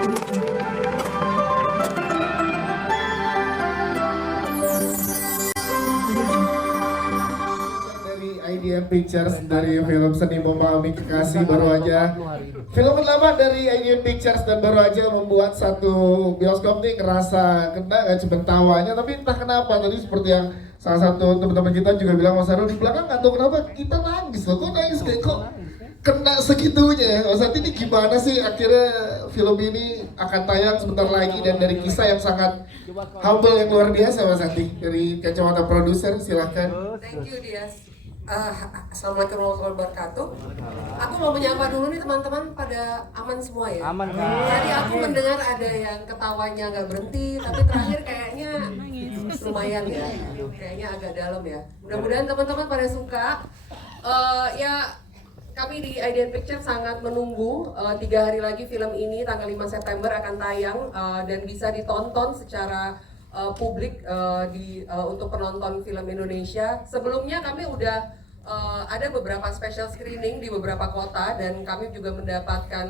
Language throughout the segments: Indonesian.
IDN Pictures dari film Seni Memahami Kekasih baru aja film pertama dari IDN Pictures dan baru aja membuat satu bioskop nih ngerasa kena gak cuma tawanya tapi entah kenapa tadi seperti yang salah satu teman-teman kita juga bilang Mas Arul di belakang nggak tahu kenapa kita nangis loh, kok nangis kayak kok kena segitunya. Mas Santi ini gimana sih akhirnya film ini akan tayang sebentar lagi dan dari kisah yang sangat humble yang luar biasa Mas Santi dari kacamata produser silahkan. Thank you Dias. Assalamualaikum warahmatullahi wabarakatuh. Aku mau menyapa dulu nih teman-teman pada aman semua ya. Aman kan? Tadi aku mendengar ada yang ketawanya nggak berhenti, tapi terakhir kayaknya lumayan ya. Kayaknya agak dalam ya. Mudah-mudahan teman-teman pada suka. Ya kami di IDN Pictures sangat menunggu 3 hari lagi film ini tanggal 5 September akan tayang dan bisa ditonton secara publik untuk penonton film Indonesia. Sebelumnya kami udah ada beberapa special screening di beberapa kota dan kami juga mendapatkan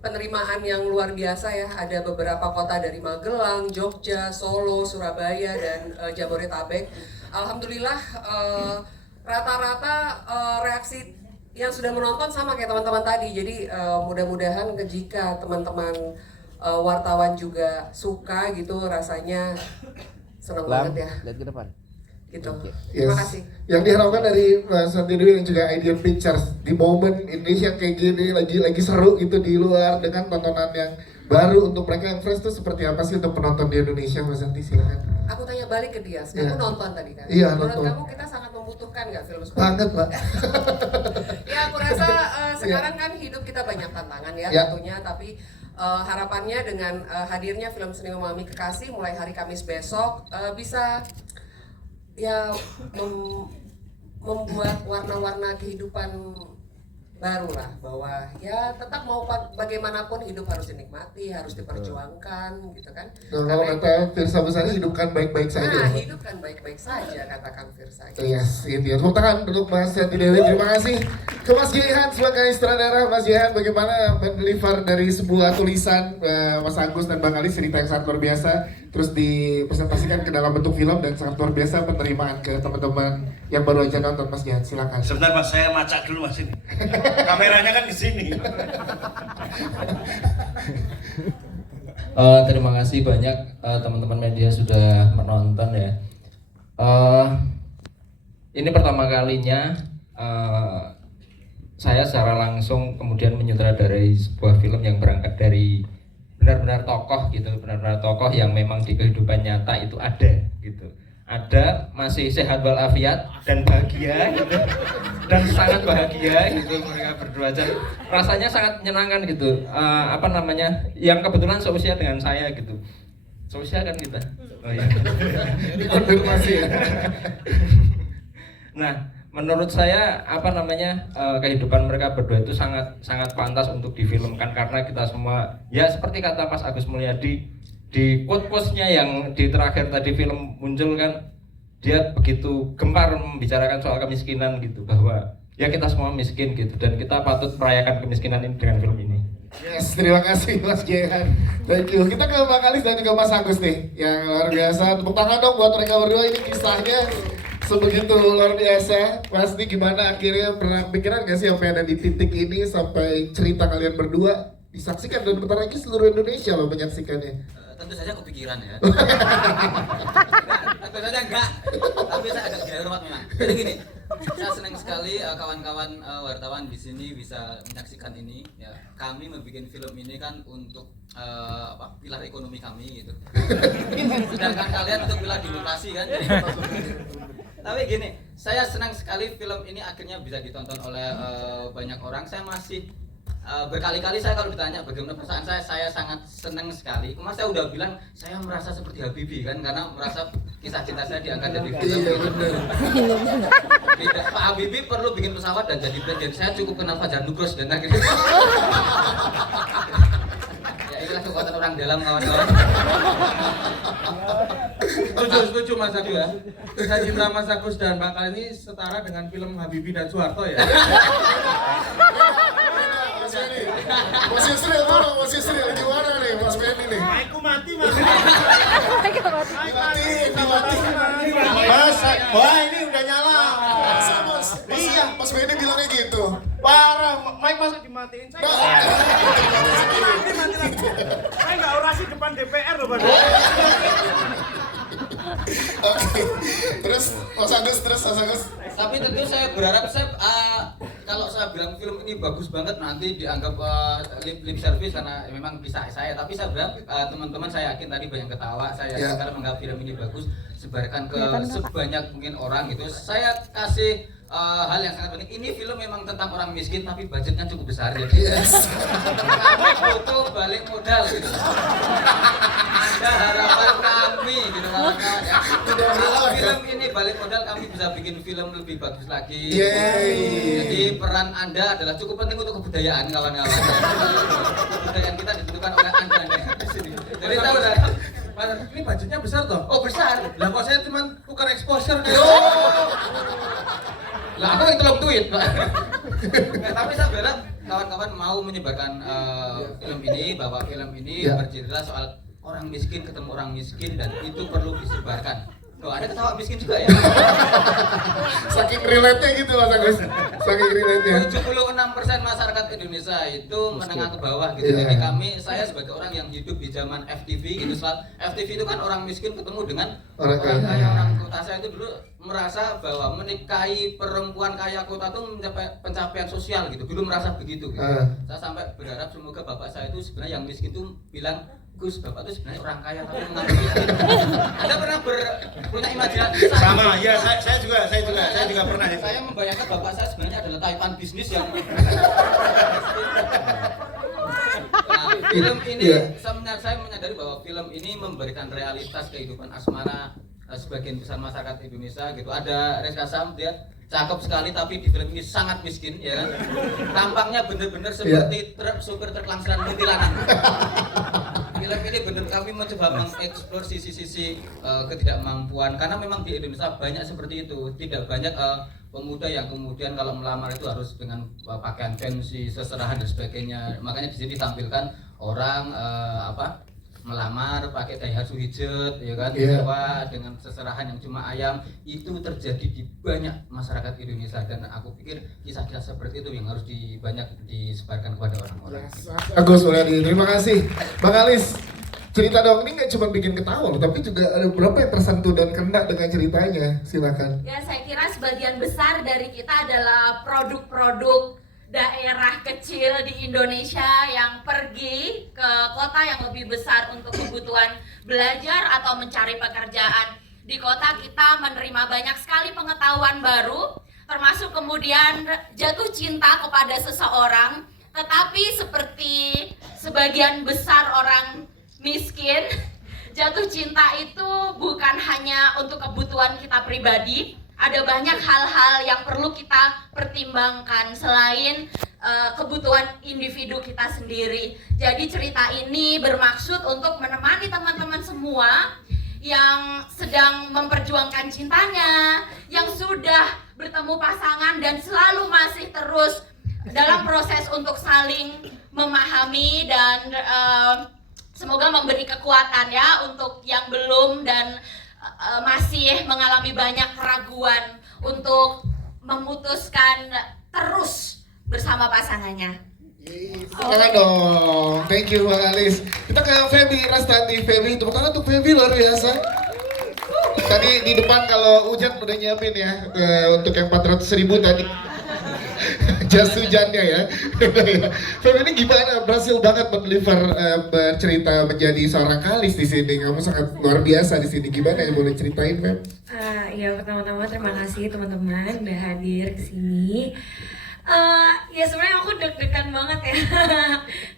penerimaan yang luar biasa ya. Ada beberapa kota dari Magelang, Jogja, Solo, Surabaya dan Jabodetabek. Alhamdulillah rata-rata reaksi yang sudah menonton sama kayak teman-teman tadi. Jadi mudah-mudahan jika teman-teman wartawan juga suka gitu, rasanya senang banget ya. Lihat ke depan. Gitu. Yes. Terima kasih. Yang diharapkan dari Mas Santi Dewi dan juga IDN Pictures di momen Indonesia kayak gini lagi seru gitu di luar dengan tontonan yang baru untuk mereka yang fresh tuh seperti apa sih untuk penonton di Indonesia Mas Santi silakan. Aku tanya balik ke Dias, kamu nonton tadi kan? Iya, menurut nonton. kamu kita sangat membutuhkan nggak film seperti Banget itu? Mbak. Ya aku rasa sekarang kan hidup kita banyak tantangan ya tentunya, tapi harapannya dengan hadirnya film Seni Memahami Kekasih mulai hari Kamis besok bisa ya membuat warna-warna kehidupan baru lah, bahwa ya tetap mau bagaimanapun hidup harus dinikmati, harus diperjuangkan gitu kan. Nah, kalau kata Firsa Besari hidupkan baik-baik saja. Nah, hidupkan baik-baik saja katakan Firsa. Yes, itu ya. Tepuk tangan untuk Mas Santi Dewi. Terima kasih ke Mas Jehan sebagai sutradara. Mas Jehan bagaimana mendeliver dari sebuah tulisan Mas Agus dan Bang Ali, cerita yang sangat luar biasa, terus dipresentasikan ke dalam bentuk film dan sangat luar biasa penerimaan ke teman-teman yang baru aja nonton. Mas Jehan silakan. Sebentar Mas, saya macak dulu Mas ini. Kameranya kan di sini. Terima kasih banyak teman-teman media sudah menonton ya. Ini pertama kalinya saya secara langsung kemudian menyutradarai sebuah film yang berangkat dari benar-benar tokoh gitu, benar-benar tokoh yang memang di kehidupan nyata itu ada gitu. Ada, masih sehat walafiat dan bahagia gitu, dan sangat bahagia gitu mereka berdua, dan rasanya sangat menyenangkan gitu. Yang kebetulan seusia dengan saya gitu, seusia kan kita. Oh iya. Konfirmasi ya. Nah, menurut saya kehidupan mereka berdua itu sangat sangat pantas untuk difilmkan karena kita semua ya seperti kata Mas Agus Mulyadi di quote-quote-nya yang di terakhir tadi film muncul kan, dia begitu gempar membicarakan soal kemiskinan gitu, bahwa ya kita semua miskin gitu dan kita patut merayakan kemiskinan ini dengan film ini. Yes, terima kasih Mas Jehan. Thank you. Kita ke Bang Alis dan juga Mas Agus nih, yang luar biasa. Tepuk tangan dong buat mereka berdua, ini kisahnya sebegitu luar biasa. Pasti gimana akhirnya, pernah pikiran gak sih apa yang ada di titik ini sampai cerita kalian berdua disaksikan dan bentar lagi seluruh Indonesia loh menyaksikannya. Tentu saja kepikiran ya. Tentu saja enggak. Tapi saya agak gaya hormat memang. Jadi gini, saya senang sekali kawan-kawan wartawan di sini bisa menyaksikan ini. Ya, kami membuat film ini kan untuk pilar ekonomi kami gitu. Sedangkan kalian untuk pilar demokrasi kan. Tapi gini, saya senang sekali film ini akhirnya bisa ditonton oleh banyak orang. Saya masih berkali-kali saya kalau ditanya bagaimana perasaan saya sangat senang sekali. Kemarin saya udah bilang saya merasa seperti Habibie kan, karena merasa kisah cinta saya diangkat dari film. Tidak, Pak Habibie perlu bikin pesawat dan jadi presiden. Saya cukup kenal Fajar Nugros dan akhirnya. Ya inilah kekuatan orang dalam kawan-kawan. Setuju Mas Agus. Kisah cinta Mas Agus dan Bang Kal ini setara dengan film Habibie dan Soeharto ya. Masih serius, Mas Yusri gimana nih Mas Benny nih? Aku mati mas. Mati. Mas, wah ini udah nyala. Masa Mas? Iya, Mas Benny bilangnya gitu. Parah, Mike masa dimatiin saya. Mati lagi. Saya nggak orasi depan DPR loh, Bang. Oke. Terus Mas Agus. Tapi tentu saya berharap kalau saya bilang film ini bagus banget nanti dianggap lip service karena memang bisa saya. Tapi saya berharap teman-teman, saya yakin tadi banyak ketawa. Saya yakin kalau menganggap film ini bagus, sebarkan ke sebanyak mungkin orang gitu. Saya kasih hal yang sangat penting. Ini film memang tentang orang miskin tapi budgetnya cukup besar ya. Kami butuh balik modal gitu. Ada harapan kami gitu kawan-kawan ya. Kalau film ini balik modal, kami bisa bikin film lebih bagus lagi. Jadi peran Anda adalah cukup penting untuk kebudayaan kawan-kawan. Kebudayaan kita ditentukan oleh Anda di sini. Jadi saya berharap Ini budgetnya besar toh? oh besar. Lah kok saya cuma tukar exposure kayak Lah aku yang tolong duit, Pak. Tapi saya berharap kawan-kawan mau menyebarkan film ini, bahwa film ini bercerita soal orang miskin ketemu orang miskin dan itu perlu disebarkan. Loh, ada ketawa miskin juga ya? Saking relate-nya gitu Mas Agus. Saking relate-nya. 76% masyarakat Indonesia itu menengah ke bawah gitu. Jadi saya sebagai orang yang hidup di zaman FTV gitu, FTV itu kan orang miskin ketemu dengan orang kaya. Orang kota saya itu dulu merasa bahwa menikahi perempuan kaya kota itu mencapai pencapaian sosial gitu. Dulu merasa begitu gitu. Saya sampai berharap semoga bapak saya itu sebenarnya yang miskin itu bilang, Gus, bapak itu sebenarnya orang kaya tapi mengaku miskin. Anda pernah punya imajinasi? Sama, ya saya juga pernah. Saya membayangkan bapak saya sebenarnya adalah taipan bisnis yang film ini saya menyadari bahwa film ini memberikan realitas kehidupan asmara sebagian besar masyarakat Indonesia gitu. Ada Reska Sam, dia cakep sekali tapi di film ini sangat miskin ya. Tampangnya benar-benar seperti supir truk langsaran Mutilanan. Film ini benar kami mencoba mengeksplor sisi-sisi ketidakmampuan karena memang di Indonesia banyak seperti itu. Tidak banyak pemuda yang kemudian kalau melamar itu harus dengan pakaian fancy, seserahan dan sebagainya. Makanya di sini ditampilkan orang melamar pakai Daihatsu hijet ya kan, dengan seserahan yang cuma ayam. Itu terjadi di banyak masyarakat Indonesia dan aku pikir kisah-kisah seperti itu yang harus banyak disebarkan kepada orang-orang. Agus Mulyadi, terima kasih. Bang Alis, cerita dong, ini nggak cuma bikin ketawa loh, tapi juga ada beberapa yang tersentuh dan kena dengan ceritanya. Silakan. Ya, saya kira sebagian besar dari kita adalah produk-produk daerah kecil di Indonesia yang pergi ke kota yang lebih besar untuk kebutuhan belajar atau mencari pekerjaan. Di kota kita menerima banyak sekali pengetahuan baru, termasuk kemudian jatuh cinta kepada seseorang, tetapi seperti sebagian besar orang miskin, jatuh cinta itu bukan hanya untuk kebutuhan kita pribadi. Ada banyak hal-hal yang perlu kita pertimbangkan selain kebutuhan individu kita sendiri. Jadi cerita ini bermaksud untuk menemani teman-teman semua yang sedang memperjuangkan cintanya, yang sudah bertemu pasangan dan selalu masih terus dalam proses untuk saling memahami dan semoga memberi kekuatan ya untuk yang belum dan masih mengalami banyak keraguan untuk memutuskan terus bersama pasangannya. Tangan dong, thank you Bang Alis. Kita ke Feby Rastati. Feby, tepuk tangan untuk Feby, luar biasa. Tadi di depan kalau hujan udah nyiapin ya untuk yang 400.000 tadi. Jas hujannya ya. Feby ini gimana? Berhasil banget mendeliver bercerita menjadi seorang Kalis di sini. Kamu sangat luar biasa di sini. Gimana ya, boleh ceritain, Feb? Ya pertama-tama terima kasih teman-teman udah hadir ke sini. Ya sebenarnya aku deg-degan banget ya.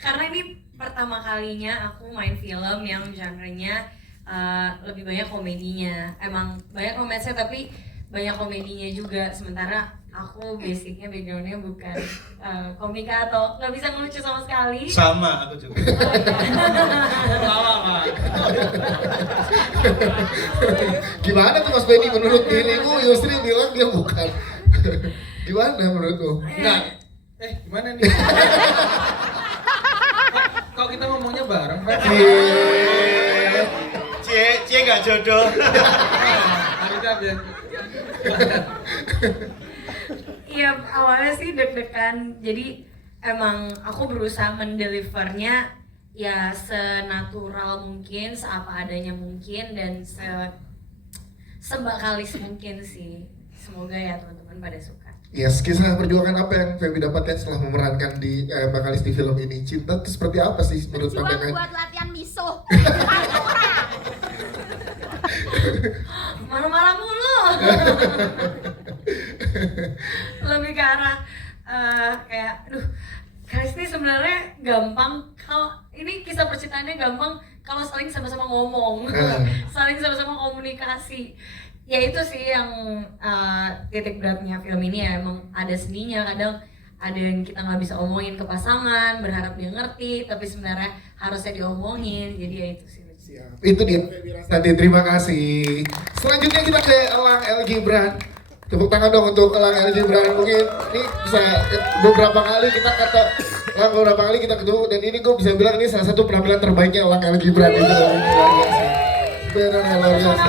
Karena ini pertama kalinya aku main film yang genre-nya lebih banyak komedinya. Emang banyak romansnya tapi banyak komedinya juga. Sementara aku basicnya backgroundnya bukan komika atau nggak bisa ngelucu sama sekali. Sama, aku juga. Gimana tuh Mas Benny menurut dirimu? Yusri bilang dia bukan. Gimana menurutmu? Enggak. Gimana nih? Kok kita ngomongnya bareng, Pak? Cie nggak jodoh. Harusnya ya. Iya, awalnya sih deg-degan. Jadi emang aku berusaha mendelivernya ya senatural mungkin, seapa adanya mungkin, dan sebakalis mungkin sih. Semoga ya teman-teman pada suka. Yes, kisah perjuangan apa yang Feby dapatkan setelah memerankan di Bakalis di film ini? Cinta itu seperti apa sih menurut Berjuang pandangan? buat latihan miso. Marah-marah mulu. Lebih ke arah kayak, aduh, Kalis ini sebenarnya gampang kalau ini kisah percintaannya gampang kalau saling sama-sama ngomong, saling sama-sama komunikasi. Ya itu sih yang titik beratnya film ini ya, emang ada seninya, kadang ada yang kita nggak bisa omongin ke pasangan, berharap dia ngerti, tapi sebenarnya harusnya diomongin, jadi ya itu sih. Siap. Itu dia Feby Rastandi, terima kasih. Selanjutnya kita ke Elang El Gibran. Tepuk tangan dong untuk Elang El Gibran. Mungkin ini bisa beberapa kali kita ketemu dan ini gue bisa bilang ini salah satu penampilan terbaiknya Elang El Gibran itu. Benar luar biasa.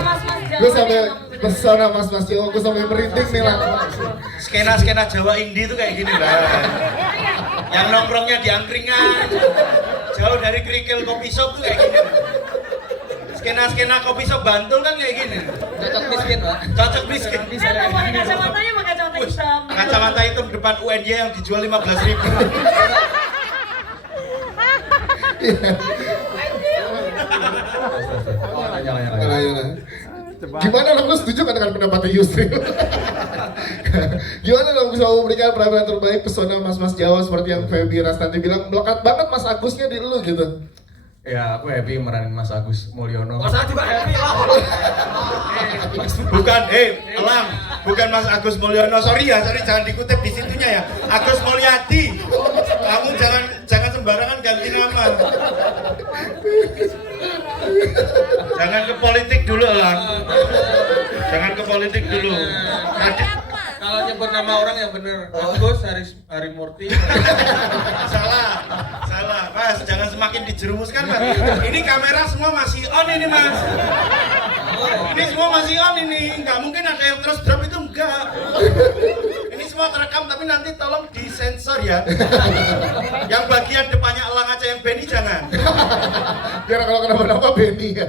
Gue sampai pesona mas Jawa, gue sampai merinding nih lah. Skena Jawa indie tuh kayak gini lah. Yang nongkrongnya di angkringan, jauh dari kerikil kopi shop tuh kayak gini. Skena kopi shop Bantul kan kayak gini. Cocok miskin, Pak. Cocok miskin. Saya tahu pakai kacamatanya pakai kacamata hitam. Kacamata hitam depan UNY yang dijual 15.000. Gimana lo setuju kan dengan pendapatnya Yusri? Gimana lo bisa memberikan penampilan terbaik pesona mas-mas Jawa seperti yang Feby Rastandi bilang, melekat banget Mas Agusnya di lu gitu. Ya, aku happy meranin Mas Agus Mulyono. Saya juga happy lah. Bukan, Elang, bukan Mas Agus Mulyono. Sorry jangan dikutip di situnya ya. Agus Mulyadi. Kamu jangan sembarangan ganti nama. Jangan ke politik dulu, Elang. Jangan ke politik dulu. Kalau nyebut nama orang yang bener, Agus Harimurti. Salah, Mas. Jangan semakin dijerumuskan, Mas. Ini kamera semua masih on ini, Mas. Ini semua masih on ini. Nggak mungkin ada yang terus drop itu enggak. Ini semua terekam tapi nanti tolong disensor ya. Yang bagian depannya Elang aja yang Benny jangan. Biar kalau kenapa-napa Benny ya.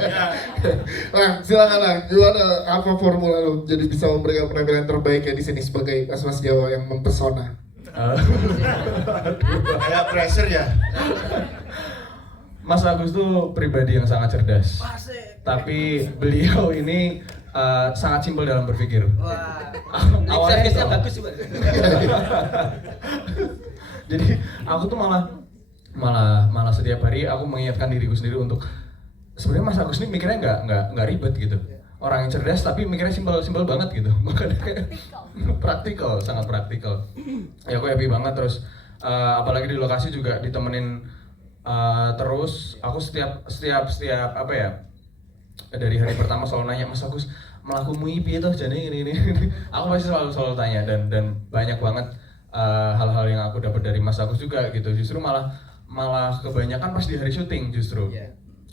Lang, silakan Lang. Gimana apa formula lo jadi bisa memberikan penampilan terbaik ya di sini sebagai mas-mas Jawa yang mempesona? Kayak pressure ya. Mas Agus tuh pribadi yang sangat cerdas. Tapi beliau ini sangat simpel dalam berpikir. Awalnya Service-nya bagus juga. Jadi aku tuh malah setiap hari aku mengingatkan diriku sendiri untuk sebenarnya Mas Agus ini mikirnya nggak ribet gitu. Orang yang cerdas tapi mikirnya simpel banget gitu. Makanya kayak praktikal, sangat praktikal. Ya aku happy banget terus apalagi di lokasi juga ditemenin terus. Aku setiap apa ya, dari hari pertama selalu nanya, Mas Agus melakumu piye toh jane ini. Aku pasti selalu tanya dan banyak banget hal-hal yang aku dapat dari Mas Agus juga gitu. Justru malah kebanyakan pas di hari syuting justru.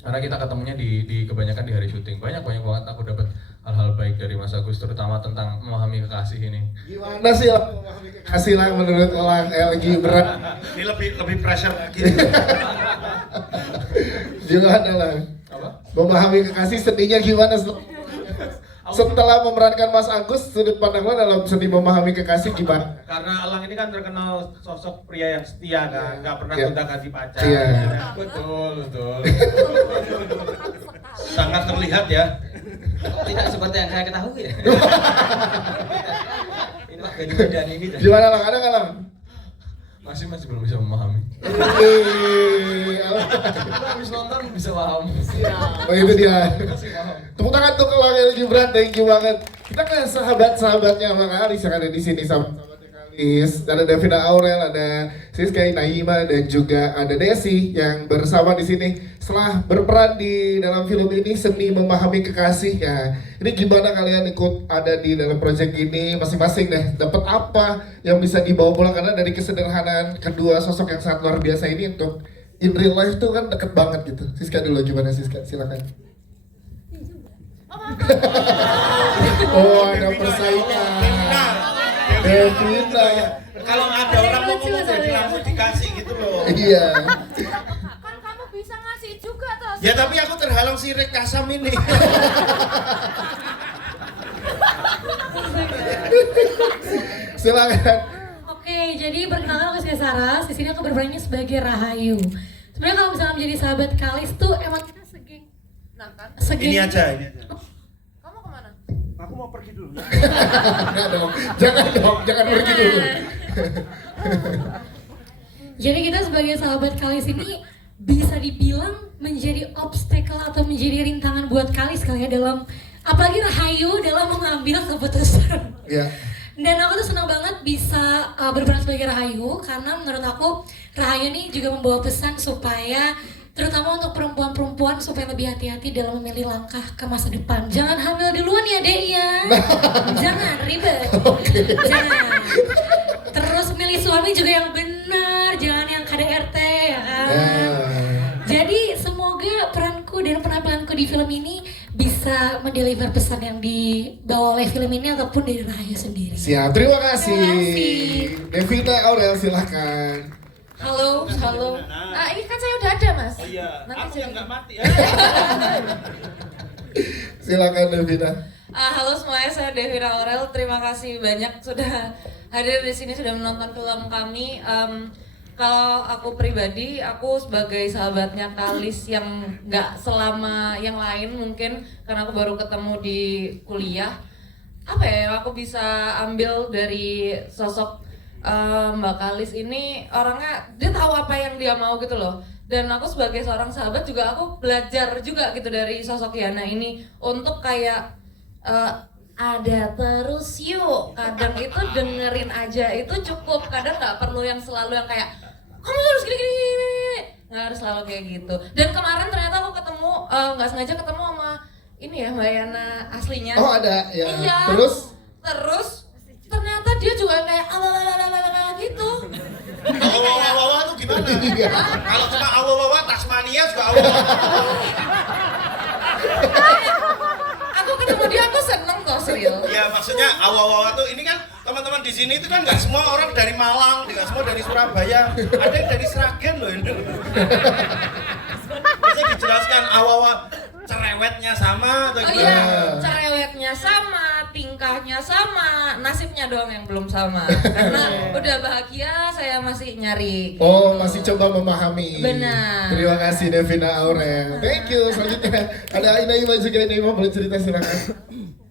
Karena kita ketemunya di kebanyakan di hari syuting. Banyak banget aku dapat hal-hal baik dari Mas Agus, terutama tentang memahami kekasih ini. Gimana sih memahami kekasih Lang menurut Elang El Gibran? Ini lebih pressure lagi. Gimana Lang? Apa? Memahami kekasih seninya gimana? Setelah memerankan Mas Agus, sudut pandang lo dalam seni memahami kekasih gimana? Karena Elang ini kan terkenal sosok pria yang setia kan, nggak pernah Iya. gonta-ganti pacar. Iya. Betul. Sangat terlihat ya. Tidak seperti yang saya ketahui ya. Ini mah beda ini. Gimana Lang? Ada nggak Lang? Masih belum bisa memahami. Alang. Kita habis nonton bisa paham. Oh itu dia. Masih paham. Tepuk tangan untuk Elang El Gibran, thank you banget. Kita ke sahabat-sahabatnya Bang Aris yang ada di sini, sahabat-sahabatnya Kalis. Ada Davina Aurel, ada Siska Naima dan juga ada Desi yang bersama di sini. Setelah berperan di dalam film ini seni memahami kekasih ya. Ini gimana kalian ikut ada di dalam proyek ini masing-masing deh? Dapat apa yang bisa dibawa pulang karena dari kesederhanaan kedua sosok yang sangat luar biasa ini untuk in real life tuh kan deket banget gitu. Siska dulu, gimana Siska? Silakan. Oh, ada persaingan. Devina. Kalau ada orang mau ngomong jadi langsung dikasih gitu loh. Iya. Kan kamu bisa ngasih juga tuh. Ya tapi aku terhalang si Rek Kasam ini. Silakan. Oke, jadi perkenalkan aku Siska Saras. Di sini aku berperannya sebagai Rahayu. Sebenarnya kalau misalnya menjadi sahabat Kalis tuh emang kita segeng. Nah kan, Ini aja. kamu kemana? Aku mau pergi dulu. Enggak dong. Jangan pergi dulu. Jadi kita sebagai sahabat Kalis ini bisa dibilang menjadi obstacle atau menjadi rintangan buat Kalis kali ya dalam, apalagi Rahayu dalam mengambil keputusan. Iya. Dan aku tuh senang banget bisa berperan sebagai Rahayu karena menurut aku Rahayu ini juga membawa pesan supaya terutama untuk perempuan-perempuan supaya lebih hati-hati dalam memilih langkah ke masa depan. Jangan hamil duluan ya Dek ya. Jangan ribet. Jangan. Terus milih suami juga yang benar, jangan yang KDRT ya kan. Jadi semoga peranku dan penampilanku di film ini bisa mendeliver pesan yang dibawa oleh film ini ataupun dari Rahayu sendiri. Siap, terima kasih. Terima kasih. Devina Aurel, silakan. Halo. Nah, ini kan saya udah ada, Mas. Oh iya, Nanti aku jadi- yang nggak mati. Silakan Devina. Halo semuanya, saya Devina Aurel. Terima kasih banyak sudah hadir di sini, sudah menonton film kami. Kalau aku pribadi, aku sebagai sahabatnya Kalis yang nggak selama yang lain mungkin karena aku baru ketemu di kuliah. Apa ya yang aku bisa ambil dari sosok Mbak Kalis ini, orangnya dia tahu apa yang dia mau gitu loh. Dan aku sebagai seorang sahabat juga aku belajar juga gitu dari sosok Yana ini untuk kayak ada terus yuk, kadang itu dengerin aja itu cukup, kadang nggak perlu yang selalu yang kayak kamu harus gini, nggak harus selalu kayak gitu. Dan kemarin ternyata aku ketemu nggak sengaja ketemu sama ini ya Mbak Yana aslinya. Oh ada ya. Iya. Terus Ternyata dia juga kayak ala gitu. Awawawa tuh gimana? Iya. Kalau cuma awawawa Tasmania juga awawawa. Aku ketemu dia aku seneng kok serius. Ya maksudnya awawawa tuh ini kan teman-teman di sini itu kan nggak semua orang dari Malang, nggak semua dari Surabaya, ada yang dari Sragen loh ini. Bisa dijelaskan awawa cerewetnya sama atau Oh gimana? iya, cerewetnya sama, tingkahnya sama, nasibnya doang yang belum sama. Karena udah bahagia, saya masih nyari. Oh, masih coba memahami. Benar. Terima kasih Devina Aurel. Thank you. Selanjutnya ada Inaima juga. Inaima boleh cerita silakan.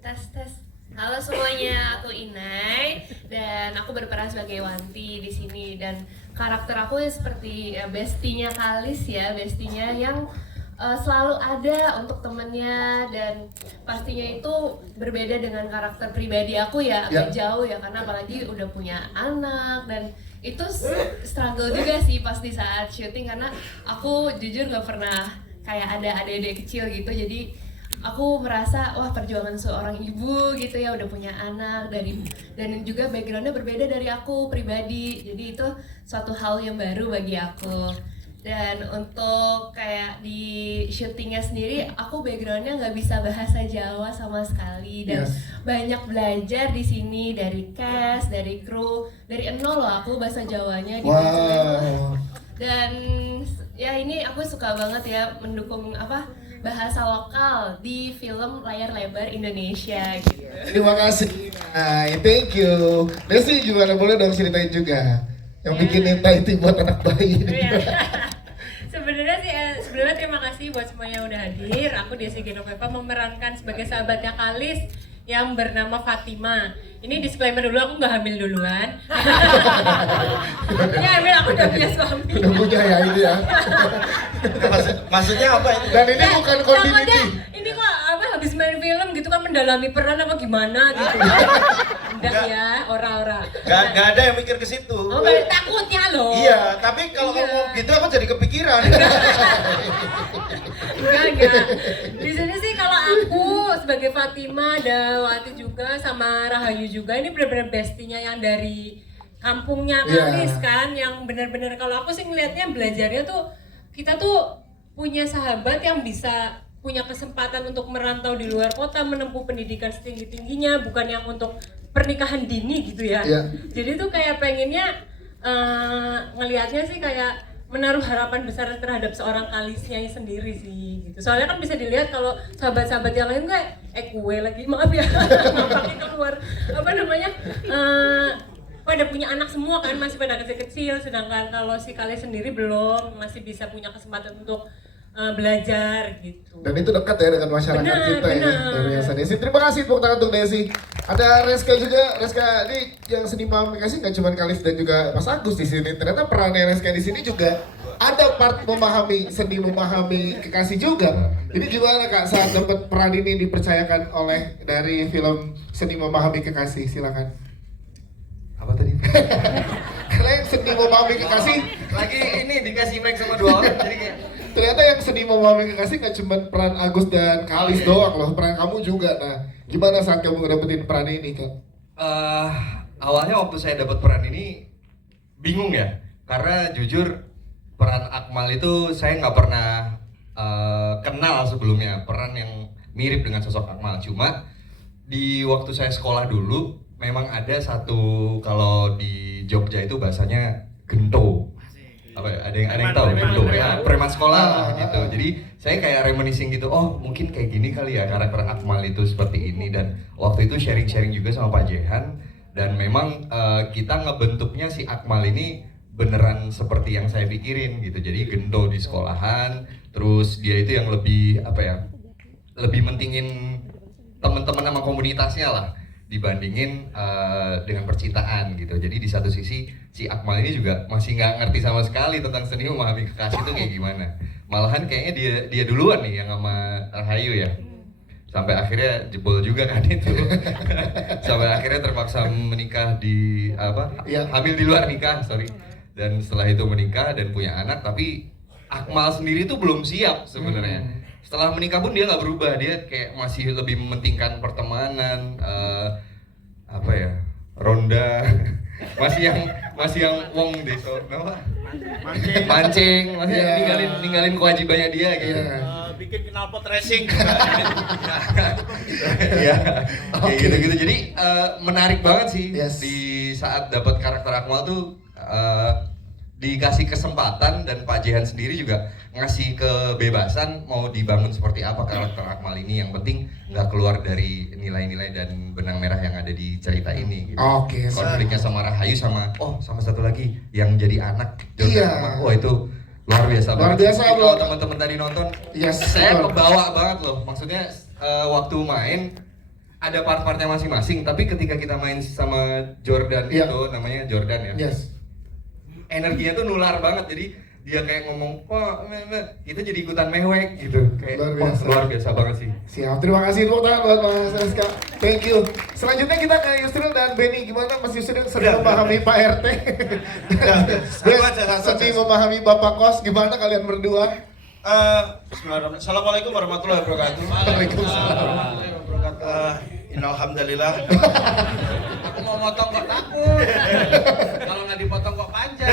Tes. Halo semuanya, aku Inai dan aku berperan sebagai Wanti di sini, dan karakter aku seperti bestinya Kalis ya, bestinya yang selalu ada untuk temennya, dan pastinya itu berbeda dengan karakter pribadi aku ya, agak jauh ya, karena apalagi udah punya anak, dan itu struggle juga sih pas di saat syuting, karena aku jujur gak pernah kayak ada adik-adik kecil gitu, jadi aku merasa wah perjuangan seorang ibu gitu ya, udah punya anak dan juga backgroundnya berbeda dari aku pribadi, jadi itu suatu hal yang baru bagi aku. Dan untuk kayak di syutingnya sendiri, aku backgroundnya nggak bisa bahasa Jawa sama sekali, dan banyak belajar di sini dari cast, dari kru, dari nol loh aku bahasa Jawanya. Wow. Dan ya ini aku suka banget ya mendukung bahasa lokal di film layar lebar Indonesia gitu. Terima kasih. Thank you. Desi gimana, boleh dong ceritain juga yang bikin Ninta itu buat anak bayi ini. Sebenarnya terima kasih buat semuanya yang udah hadir. Aku Desi Genoveva memerankan sebagai sahabatnya Kalis yang bernama Fatima. Ini disclaimer dulu, aku nggak hamil duluan. Ini hamil, aku udah punya suami. Udah punya ya ini ya. Maksudnya apa itu? Dan ini bukan continuity. Takutnya ini kok habis main film gitu kan mendalami peran apa gimana gitu. Enggak ya, ora. Gak ada yang mikir ke situ. Oh, balik takutnya loh. Iya, tapi kalau kamu ngomong gitu aku jadi kepikiran. Enggak. Di sini sih kalau aku sebagai Fatima, ada Wati juga sama Rahayu juga, ini benar-benar bestinya yang dari kampungnya Kalis kan, yang benar-benar kalau aku sih ngelihatnya belajarnya tuh kita tuh punya sahabat yang bisa punya kesempatan untuk merantau di luar kota, menempuh pendidikan setinggi-tingginya, bukan yang untuk pernikahan dini gitu ya. Jadi tuh kayak pengennya ngelihatnya sih kayak menaruh harapan besar terhadap seorang Kalisnya sendiri sih gitu. Soalnya kan bisa dilihat kalau sahabat-sahabat yang lain kayak kue lagi, maaf ya, ngapain keluar apa namanya, pada punya anak semua kan, masih pada kecil-kecil, sedangkan kalau si Kalis sendiri belum, masih bisa punya kesempatan untuk belajar gitu. Dan itu dekat ya dengan masyarakat kita ya, dari Yayasan Desi. Terima kasih tepuk tangan untuk Desi. Ada Reska juga, Reska ini yang seni memahami kekasih nggak cuma Kalis dan juga Mas Agus di sini. Ternyata perannya Reska di sini juga ada part seni memahami kekasih juga. Ini gimana Kak saat dapat peran ini dipercayakan oleh dari film Seni Memahami Kekasih? Silakan. Apa tadi? Karena yang seni memahami kekasih Lagi ini dikasih mic sama 2 orang, jadi kayak ternyata yang seni memahami kekasih gak cuma peran Agus dan Kalis doang loh, peran kamu juga. Nah, gimana saat kamu ngedapetin peran ini, Kak? Awalnya waktu saya dapat peran ini bingung ya, karena jujur peran Akmal itu saya nggak pernah kenal sebelumnya, peran yang mirip dengan sosok Akmal. Cuma di waktu saya sekolah dulu memang ada satu, kalau di Jogja itu bahasanya gento. Apa ada yang tahu gento ya, preman sekolah lah gitu. Jadi saya kayak reminiscing gitu, oh mungkin kayak gini kali ya karakter Akmal itu seperti ini. Dan waktu itu sharing-sharing juga sama Pak Jehan, dan memang kita ngebentuknya si Akmal ini beneran seperti yang saya pikirin gitu. Jadi gento di sekolahan, terus dia itu yang lebih apa ya, lebih mentingin teman-teman sama komunitasnya lah dibandingin dengan percintaan gitu. Jadi di satu sisi si Akmal ini juga masih nggak ngerti sama sekali tentang seni memahami kekasih itu kayak gimana. Malahan kayaknya dia duluan nih yang sama Rahayu ya. Sampai akhirnya jebol juga kan itu. Sampai akhirnya terpaksa menikah di hamil di luar nikah, sorry. Dan setelah itu menikah dan punya anak, tapi Akmal sendiri tuh belum siap sebenarnya. Setelah menikah pun dia nggak berubah, dia kayak masih lebih mementingkan pertemanan, ronda, masih yang wong deso, mancing, masih ninggalin kewajibannya dia gitu. Bikin knalpot racing. Ya, kayak gitu-gitu. Jadi menarik banget sih di saat dapat karakter Akmal tuh. Dikasih kesempatan, dan Pak Jehan sendiri juga ngasih kebebasan mau dibangun seperti apa karakter Akmal ini. Yang penting nggak keluar dari nilai-nilai dan benang merah yang ada di cerita ini gitu. Konfliknya sama Rahayu sama satu lagi yang jadi anak Jordan, itu luar biasa banget. Kalau teman-teman tadi nonton, saya kebawa banget loh. Maksudnya waktu main ada part-partnya masing-masing, tapi ketika kita main sama Jordan itu, namanya Jordan ya. Energinya tuh nular banget, jadi dia kayak ngomong, kita jadi ikutan mewek gitu, kayak luar biasa banget sih. Siap, terima kasih tepuk tangan buat Mas Reska. Thank you. Selanjutnya kita ke Yusril dan Benny. Gimana Mas Yusril sering memahami Pak RT? Seni memahami Bapak Kos, gimana kalian berdua? Assalamualaikum warahmatullahi wabarakatuh. Waalaikumsalam. Alhamdulillah. aku mau motong kok takut. Kalau nggak dipotong kok panjang.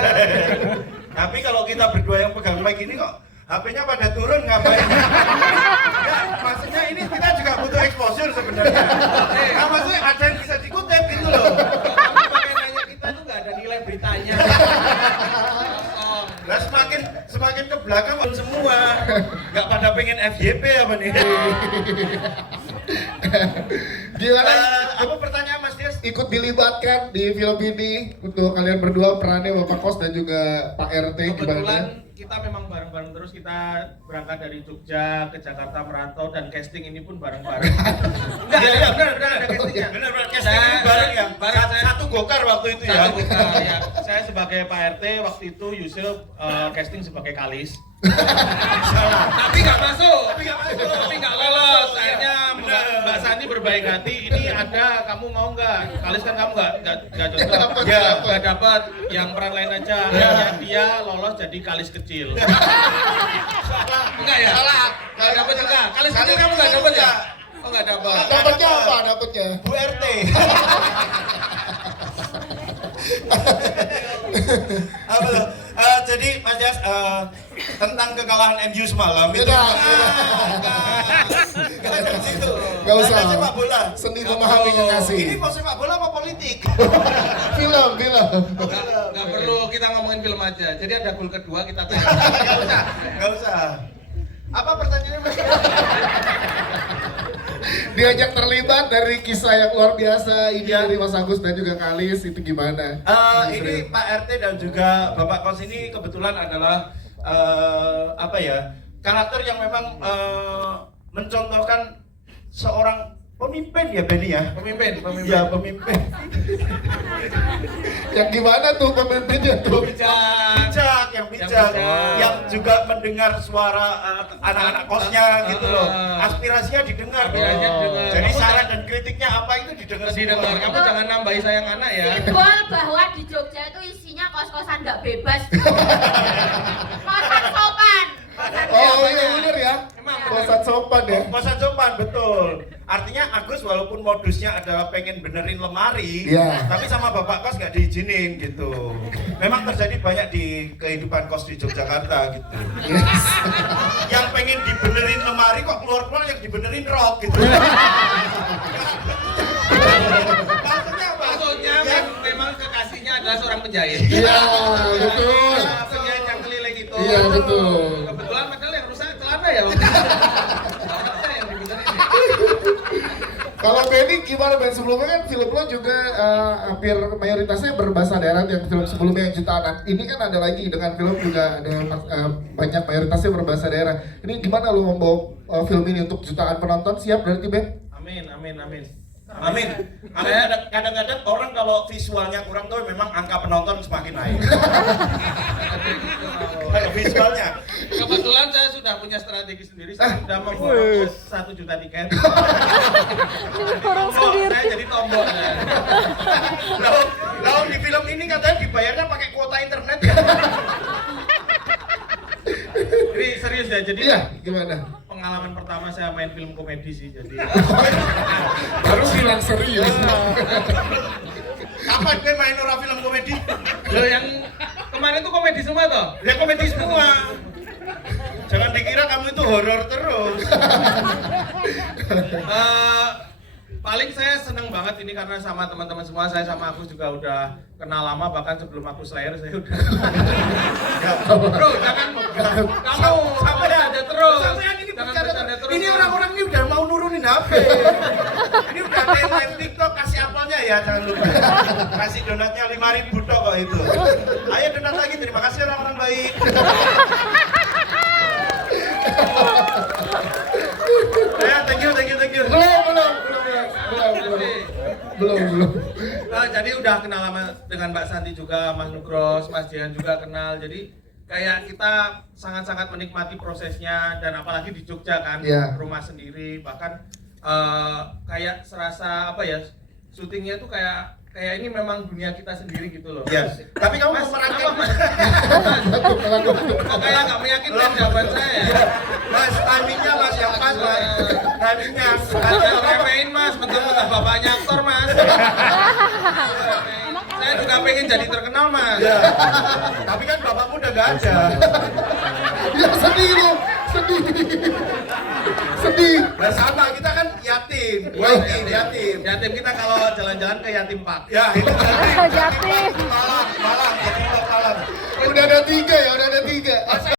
Tapi kalau kita berdua yang pegang mic ini kok HP-nya pada turun ngapain? Ya, maksudnya ini kita juga butuh exposure sebenarnya. Nah, maksudnya ada yang bisa dikutip gitu loh. Pakai nanya kita tuh nggak ada nilai beritanya. Nah, semakin ke belakang semua nggak pada pengen FYP apa nih? Gimana? Apa pertanyaan Mas Dias? Ikut dilibatkan di film ini untuk kalian berdua, perannya Bapak Kos dan juga Pak RT. Kebetulan kita memang bareng-bareng terus, kita berangkat dari Jogja ke Jakarta merantau, dan casting ini pun bareng-bareng. Iya benar ada castingnya. Benar casting ini bareng ya. Satu gokar waktu itu ya. Satu gokar ya. Saya sebagai Pak RT waktu itu, Yusril casting sebagai Kalis. Tapi nggak masuk. Tapi nggak lolos. Akhirnya Mbak Sani berbaik hati. Ini ada, kamu mau nggak? Kalis kan kamu nggak cocok. Ya nggak dapat. Yang peran lain aja. Akhirnya dia lolos jadi Kalis kecil. Enggak ya? Salah. Nggak dapat juga. Kalis kecil kamu nggak dapat ya? Oh nggak dapat. Dapatnya apa? Dapatnya Bu RT. jadi Mas Jas tentang kekalahan MU semalam itu Tidak. Gak usah. Ada sepak bola. Seni memahami kekasih. Ini mau sepak bola apa politik? Film. Nggak perlu kita ngomongin film aja. Jadi ada gol kedua kita tanya. Gak usah. Apa pertanyaannya Mas? Diajak terlibat dari kisah yang luar biasa ini dari Mas Agus dan juga Kalis, itu gimana? Ini Pak RT dan juga Bapak Kos ini kebetulan adalah karakter yang memang mencontohkan seorang pemimpin ya Benny ya. Pemimpin. Ya pemimpin. Yang gimana tuh pemimpinnya tuh? Bijak. Yang bijak, yang juga mendengar suara anak-anak kosnya gitu loh. Aspirasinya didengar. Jadi saran dan kritiknya apa itu didengar semua. Kamu jangan nambahi sayang anak ya. Simbol bahwa di Jogja itu isinya kos-kosan nggak bebas. Kosan sopan. Oh iya bener ya. Kosan sopan ya. Kosan sopan betul. Artinya Agus walaupun modusnya adalah pengen benerin lemari, tapi sama Bapak Kos nggak diizinin gitu. Memang terjadi banyak di kehidupan kos di Yogyakarta gitu. Yang pengen dibenerin lemari kok keluar-keluar yang dibenerin rok gitu. Maksudnya memang kekasihnya adalah seorang penjahit. Iya betul. Penjahit yang keliling itu. Iya betul. Kebetulan padahal yang rusak celana ya. Celana yang dibenerin. Kalau Benny gimana Ben? Sebelumnya kan film lo juga hampir mayoritasnya berbahasa daerah, yang film sebelumnya yang Jutaan. Ini kan ada lagi dengan film juga ada banyak mayoritasnya berbahasa daerah. Ini gimana lo membawa film ini untuk jutaan penonton? Siap berarti Ben? Amin. Kadang-kadang orang kalau visualnya kurang tuh memang angka penonton semakin naik. Kalau visualnya. Kebetulan saya sudah punya strategi sendiri. Saya sudah memborong 1 juta tiket. Saya jadi tombol. Lalu di film ini katanya dibayarnya pakai kuota internet ya. Ini serius ya. Jadi gimana? Pengalaman pertama saya main film komedi sih, jadi baru bilang serius. Kapan gue main orang film komedi? Loh, yang kemarin tuh komedi semua toh? Ya komedi semua. Jangan dikira kamu itu horor terus. Paling saya seneng banget ini karena sama teman-teman semua, saya sama aku juga udah kenal lama, bahkan sebelum aku lahir saya udah. Bro, jangan kamu bercanda terus. Ini orang-orang ini udah mau nurunin HP. Ini udah live TikTok, kasih apelnya ya, jangan lupa. Kasih donatnya 5.000 tok kok itu. Ayo donat lagi, terima kasih orang-orang baik. Ya, thank you. Belum. Jadi udah kenal lama dengan Mbak Santi juga, Mas Nugros, Mas Jihan juga kenal. Jadi kayak kita sangat-sangat menikmati prosesnya, dan apalagi di Jogja kan, rumah sendiri, bahkan kayak serasa syutingnya tuh kayak ini memang dunia kita sendiri gitu loh. Yes. Tapi kamu memerankan kok kayak nggak meyakinkan jawaban saya. Mas, timingnya Mas yang pas Mas. Timingnya. Jangan remehin Mas, mentang-mentang bapaknya aktor Mas. Saya juga pengen jadi terkenal Mas. Ya. Tapi kan bapakmu udah gak ada. Ya sedih. Nah sama, kita kan yatim. Yatim kita kalau jalan-jalan ke yatim pak. Ya itu Yatim. Malang. Udah ada 3 ya,